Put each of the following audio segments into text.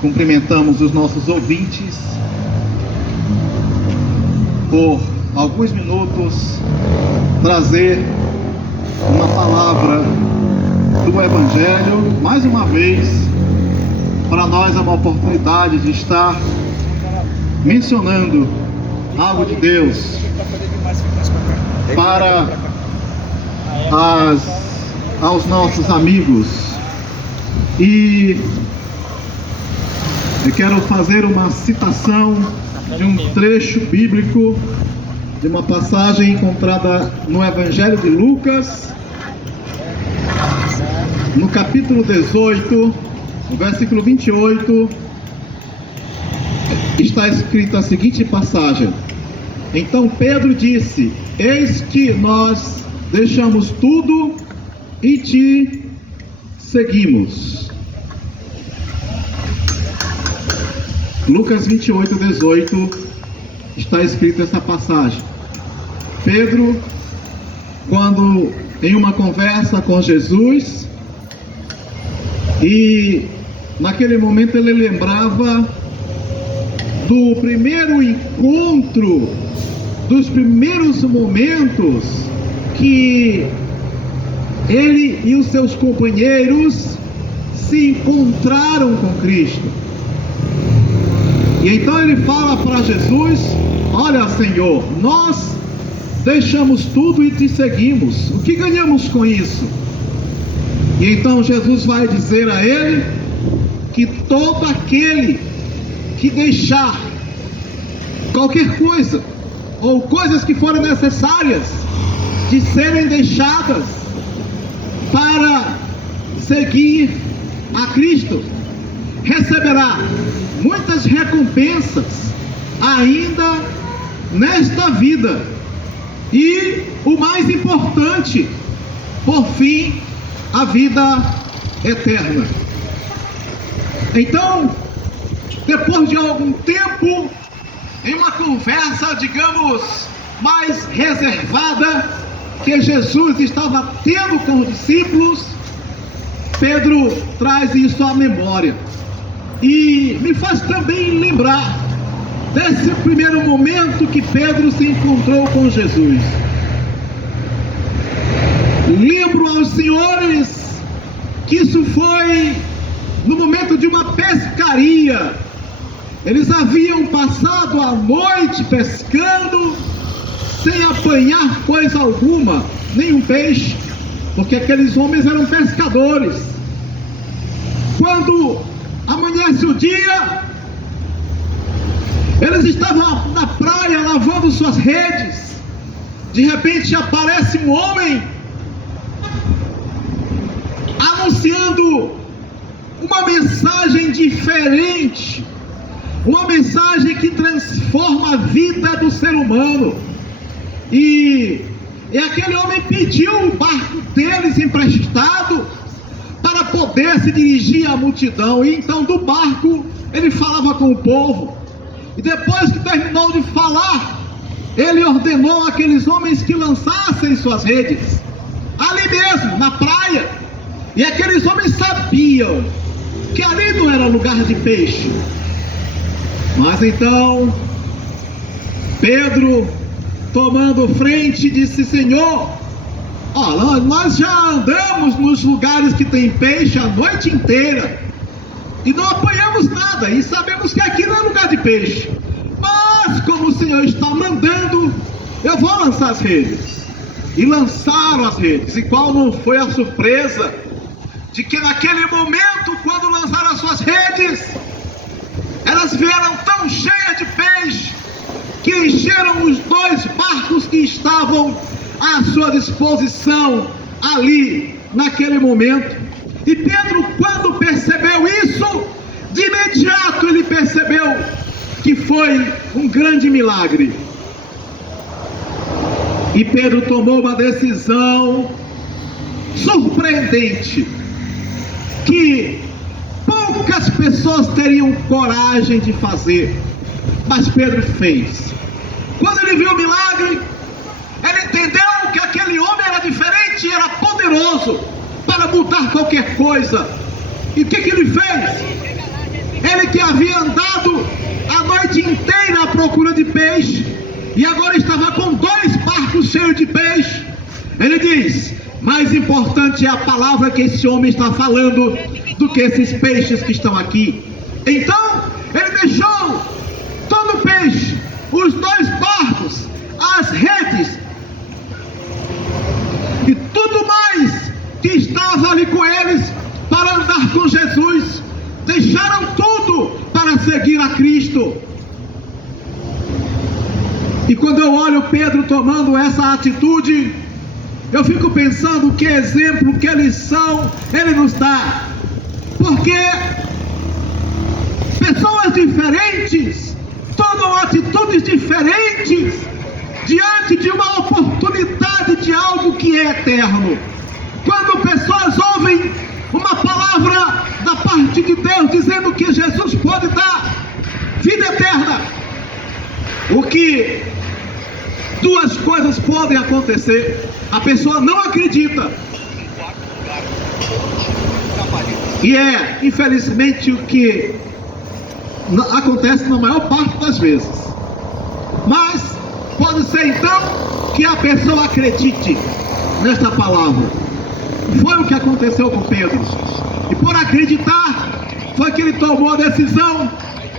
cumprimentamos os nossos ouvintes por alguns minutos trazer uma palavra do Evangelho. Mais uma vez, para nós é uma oportunidade de estar mencionando algo de Deus para aos nossos amigos. E eu quero fazer uma citação de um trecho bíblico, de uma passagem encontrada no Evangelho de Lucas, no capítulo 18, no versículo 28, está escrita a seguinte passagem: Então Pedro disse: Eis que nós deixamos tudo e te seguimos. Lucas 28, 18, está escrita essa passagem. Pedro, quando em uma conversa com Jesus, e naquele momento ele lembrava do primeiro encontro, dos primeiros momentos que ele e os seus companheiros se encontraram com Cristo. E então ele fala para Jesus: olha, Senhor, nós deixamos tudo e te seguimos. O que ganhamos com isso? E então Jesus vai dizer a ele que todo aquele que deixar qualquer coisa, ou coisas que forem necessárias de serem deixadas para seguir a Cristo, receberá muitas recompensas ainda nesta vida, e o mais importante, por fim, a vida eterna. Então, depois de algum tempo, em uma conversa, digamos, mais reservada, que Jesus estava tendo com os discípulos, Pedro traz isso à memória, e me faz também lembrar desse primeiro momento que Pedro se encontrou com Jesus. Lembro aos senhores que isso foi no momento de uma pescaria. Eles haviam passado a noite pescando sem apanhar coisa alguma, nenhum peixe, porque aqueles homens eram pescadores. Quando amanhece o dia, eles estavam na praia lavando suas redes. De repente aparece um homem anunciando uma mensagem diferente, uma mensagem que transforma a vida do ser humano. E aquele homem pediu o barco deles emprestado para poder se dirigir à multidão. E então do barco ele falava com o povo. E depois que terminou de falar, ele ordenou àqueles homens que lançassem suas redes ali mesmo, na praia. E aqueles homens sabiam que ali não era lugar de peixe. Mas então Pedro, tomando frente, disse: Senhor, nós já andamos nos lugares que tem peixe a noite inteira e não apanhamos nada, e sabemos que aqui não é lugar de peixe. Mas como o Senhor está mandando, eu vou lançar as redes. E lançaram as redes. E qual não foi a surpresa de que naquele momento, quando lançaram as suas redes, elas vieram tão cheias de peixe que encheram os 2 barcos que estavam à sua disposição ali naquele momento. E Pedro, quando percebeu isso, de imediato ele percebeu que foi um grande milagre. E Pedro tomou uma decisão surpreendente, que poucas pessoas teriam coragem de fazer, mas Pedro fez. Quando ele viu o milagre, ele entendeu que aquele homem era diferente e era poderoso para mudar qualquer coisa. E o que ele fez? Ele que e agora estava com 2 barcos cheios de peixe. Ele diz: mais importante é a palavra que esse homem está falando do que esses peixes que estão aqui. Então ele deixou todo o peixe, os 2 barcos, as redes e tudo mais que estava ali com eles para andar com Jesus. Deixaram tudo para seguir a Cristo. E quando eu olho Pedro tomando essa atitude, eu fico pensando que exemplo, que lição ele nos dá. Porque pessoas diferentes tomam atitudes diferentes diante de uma oportunidade de algo que é eterno. Quando pessoas ouvem uma palavra da parte de Deus dizendo que Jesus pode dar vida eterna, o que 2 coisas podem acontecer: a pessoa não acredita, e é infelizmente o que acontece na maior parte das vezes. Mas pode ser então que a pessoa acredite nesta palavra. Foi o que aconteceu com Pedro, e por acreditar foi que ele tomou a decisão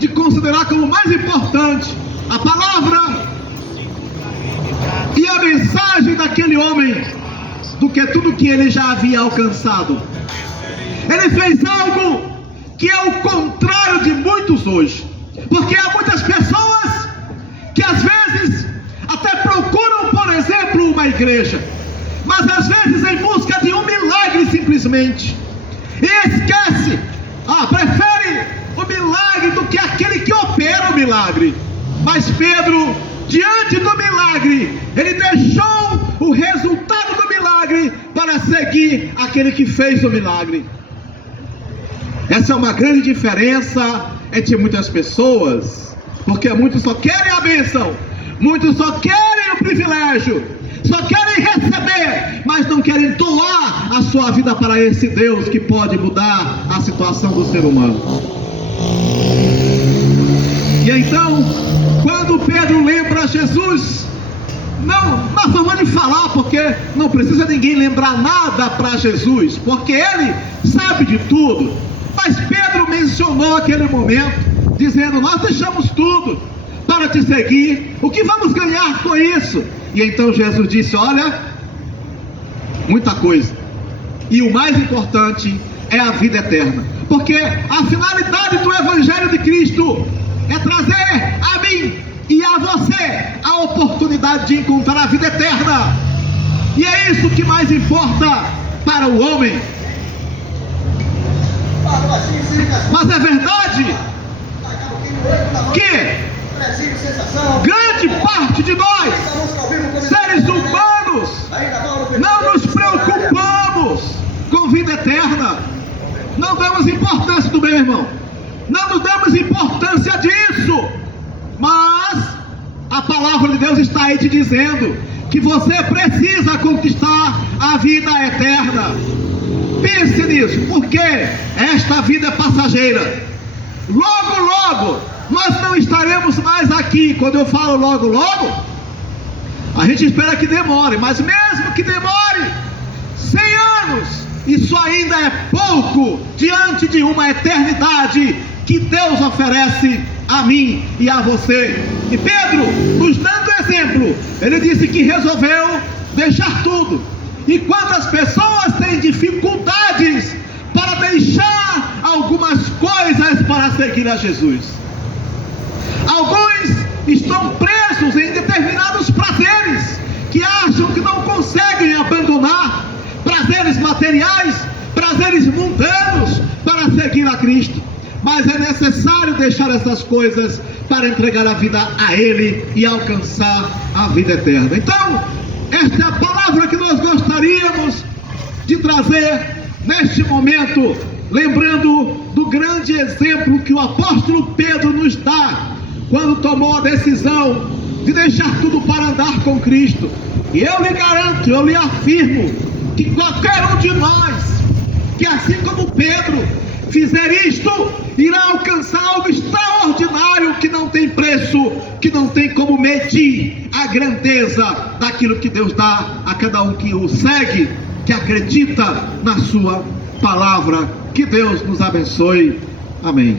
de considerar como mais importante a palavra e a mensagem daquele homem do que tudo que ele já havia alcançado. Ele fez algo que é o contrário de muitos hoje, porque há muitas pessoas que às vezes até procuram, por exemplo, uma igreja, mas às vezes em busca de um milagre simplesmente, e esquece, prefere o milagre do que aquele que opera o milagre. Mas Pedro, diante do milagre, ele deixou o resultado do milagre para seguir aquele que fez o milagre. Essa é uma grande diferença entre muitas pessoas, porque muitos só querem a bênção, muitos só querem o privilégio, só querem receber, mas não querem doar a sua vida para esse Deus que pode mudar a situação do ser humano. E então, quando Pedro lembra Jesus, não na forma de falar, porque não precisa ninguém lembrar nada para Jesus, porque ele sabe de tudo. Mas Pedro mencionou aquele momento, dizendo: nós deixamos tudo para te seguir, o que vamos ganhar com isso? E então Jesus disse: olha, muita coisa, e o mais importante é a vida eterna, porque a finalidade do Evangelho de Cristo é trazer a mim e a você a oportunidade de encontrar a vida eterna, e é isso que mais importa para o homem. Mas é verdade que grande parte de nós, seres humanos, não nos preocupamos com vida eterna, não damos importância, do meu irmão, não nos damos importância disso. Mas a palavra de Deus está aí te dizendo que você precisa conquistar a vida eterna. Pense nisso, porque esta vida é passageira. Logo, logo, nós não estaremos mais aqui. Quando eu falo logo, logo, a gente espera que demore, mas mesmo que demore 100 anos, isso ainda é pouco diante de uma eternidade que Deus oferece a mim e a você. E Pedro, nos dando exemplo, ele disse que resolveu deixar tudo. E quantas pessoas têm dificuldades para deixar algumas coisas para seguir a Jesus? Alguns estão presos em determinados prazeres que acham que não conseguem abandonar, prazeres materiais, prazeres mundanos, para seguir a Cristo. Mas é necessário deixar essas coisas para entregar a vida a Ele e alcançar a vida eterna. Então, esta é a palavra que nós gostaríamos de trazer neste momento, lembrando do grande exemplo que o apóstolo Pedro nos dá, quando tomou a decisão de deixar tudo para andar com Cristo. E eu lhe garanto, eu lhe afirmo, que qualquer um de nós, que assim como Pedro fizer isto, irá alcançar algo extraordinário que não tem preço. isso que não tem como medir a grandeza daquilo que Deus dá a cada um que o segue, que acredita na sua palavra. Que Deus nos abençoe. Amém.